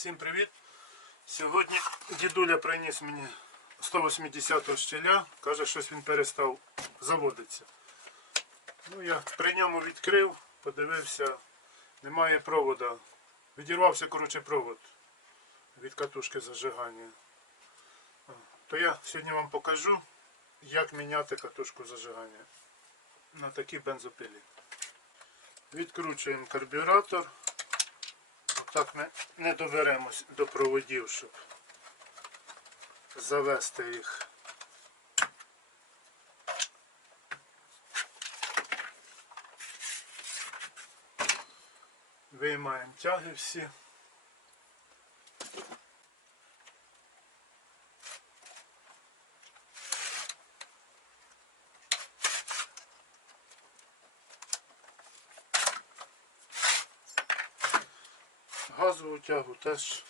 Всім привіт! Сьогодні дідуля приніс мені 180-го щеля, каже, щось він перестав заводитися. Ну, я при ньому відкрив, подивився, немає провода. Відірвався, коротше, провод від катушки зажигання. То я сьогодні вам покажу, як міняти катушку зажигання на такій бензопилі. Відкручуємо карбюратор. Отак ми не доберемось до проводів, щоб завести їх. Виймаємо тяги всі. Газову тягу теж.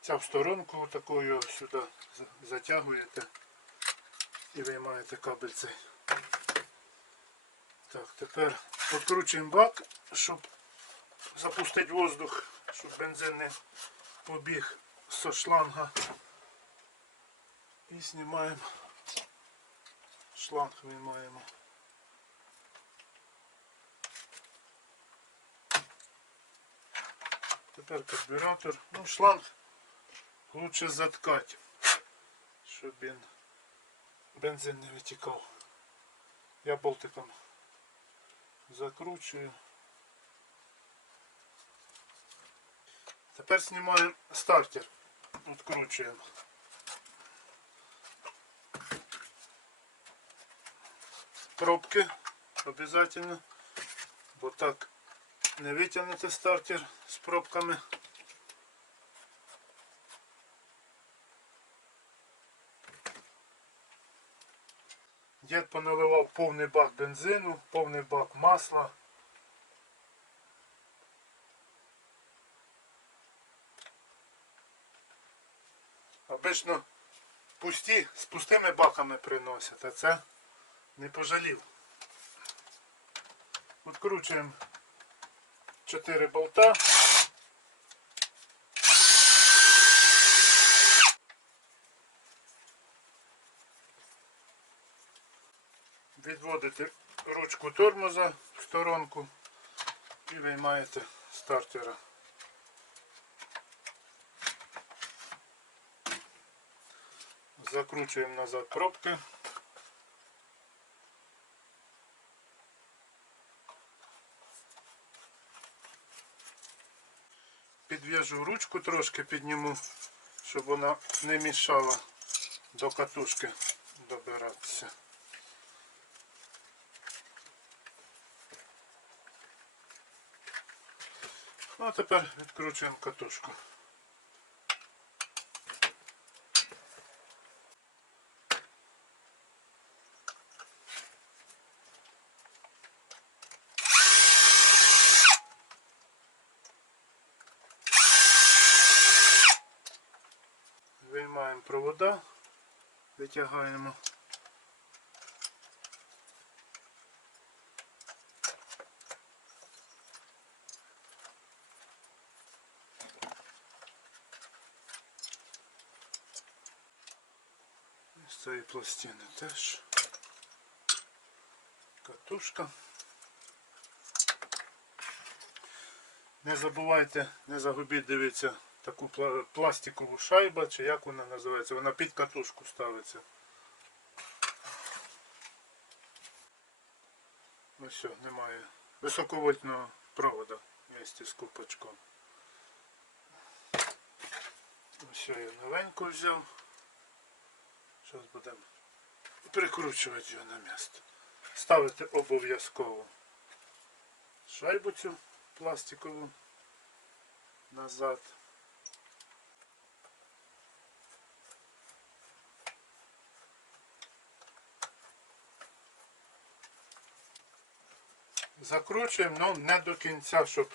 Ця в сторонку такою сюди затягуєте і виймаєте кабель цей. Так, тепер підкручуємо бак, щоб запустити воздух, щоб бензин не побіг со шланга. І знімаємо шланг виймаємо. Тепер карбюратор. Ну, шланг лучше заткати, щоб він бензин не витікав. Я болтиком закручую. Тепер знімаємо стартер. Откручуємо. Пробки обязательно, бо так не витягнете стартер з пробками. Дід поналивав повний бак бензину, повний бак масла. Обично пусті, з пустими баками приносять, а це не пожалів. Відкручуємо 4 болта. Відводите ручку тормоза в сторонку і виймаєте стартера. Закручуємо назад пробки. Підв'яжу ручку трошки підніму, щоб вона не мішала до катушки добиратися. Ну, а тепер відкручуємо катушку. Виймаємо провода, витягаємо. З цієї пластини теж катушка. Не забувайте, не загубіть, дивіться, таку пластикову шайбу, чи як вона називається, вона під катушку ставиться. Ну все, немає високовольтного провода вместе з купочком. Ось я новеньку взяв. Зараз будемо прикручувати його на місце. Ставити обов'язково шайбу цю пластикову назад. Закручуємо, ну не до кінця, щоб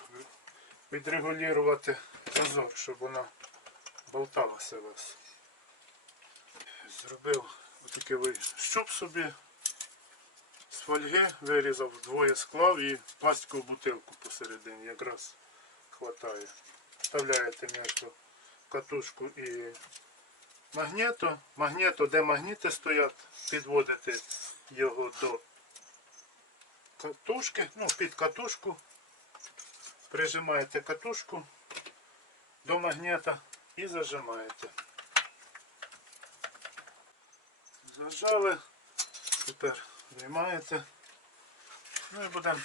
відрегулювати зазор, щоб вона болталася у вас. Зробив отакий щуп собі з фольги, вирізав вдвоє склав і пластикову бутилку посередині якраз хватає. Вставляєте між катушку і магніту. Магніту, де магніти стоять, підводите його до катушки, ну, під катушку. Прижимаєте катушку до магніта і зажимаєте. Зажали. Тепер виймаєте. Ну і будемо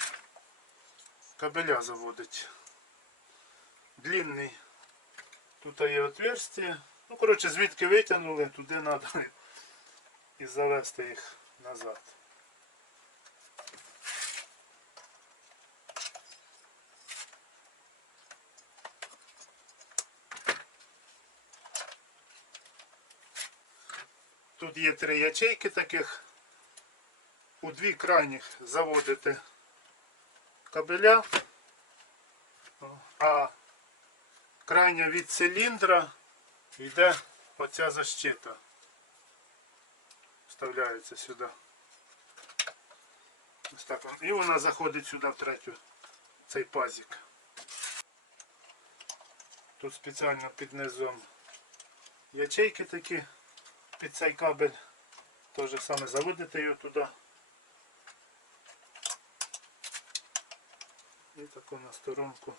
кабеля заводити. Длинний. Тут є отверстие. Ну, коротше, звідки витягнули, туди треба і завести їх назад. Тут є три ячейки таких. У дві крайніх заводите кабеля, а крайня від циліндра йде оця защита. Вставляється сюди. Ось так. І вона заходить сюди в третю, цей пазик. Тут спеціально під низом ячейки такі під цей кабель. Те же саме заводите його туди. І таку на сторонку.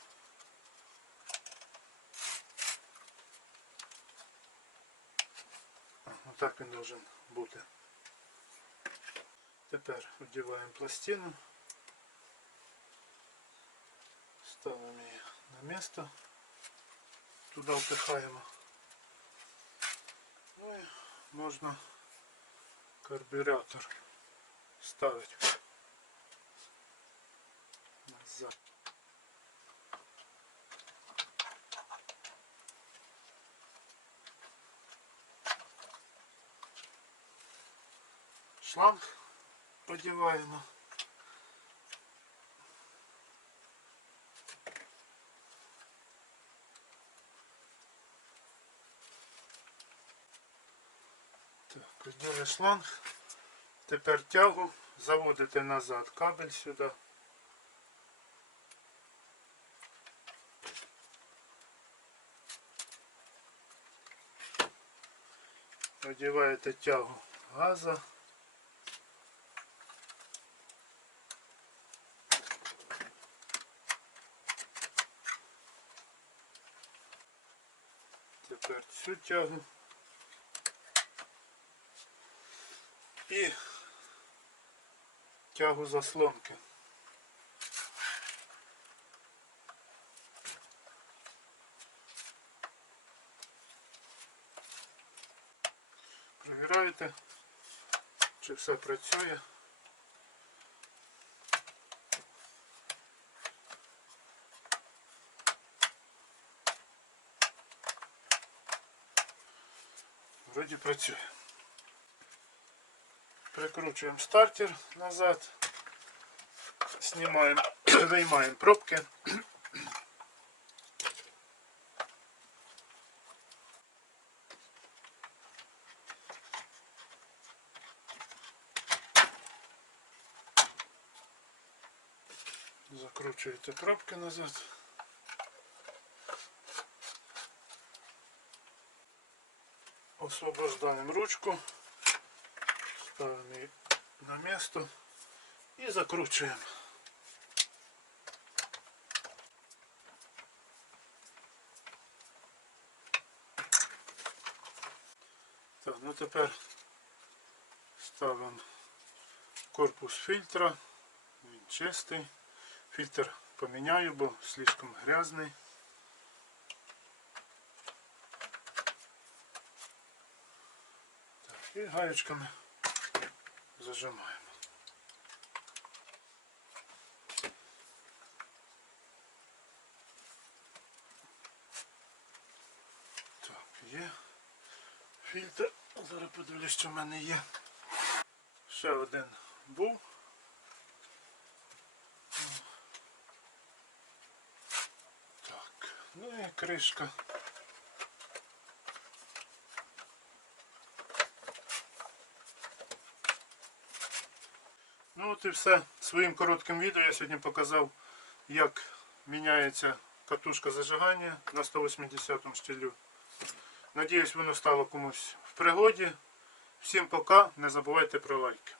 Отак він должен бути. Тепер одіваємо пластину. Ставимо її на місце. Туди впихаємо. Ну і можна карбюратор ставити назад. Шланг одіваємо. Так, оділи шланг. Тепер тягу заводите назад кабель сюди. Одіваєте тягу газа. Тепер цю тягу. І тягу заслонки. Перевіряєте, чи все працює. Вроді працює. Прикручуємо стартер назад. Знімаємо, виймаємо пробки. Закручуєте пробки назад. Освобождаємо ручку, ставимо її на місто і закручуємо. Так, ну тепер ставимо корпус фільтра. Він чистий. Фільтр поміняю, бо слишком грязний. Так, і зажимаємо. Так, є фільтр. Зараз подивлюсь, що в мене є. Ще один був. Так, ну і кришка. От і все. Своїм коротким відео я сьогодні показав, як міняється катушка зажигання на 180 штилю. Надіюсь, воно стало комусь в пригоді. Всім пока, не забувайте про лайки.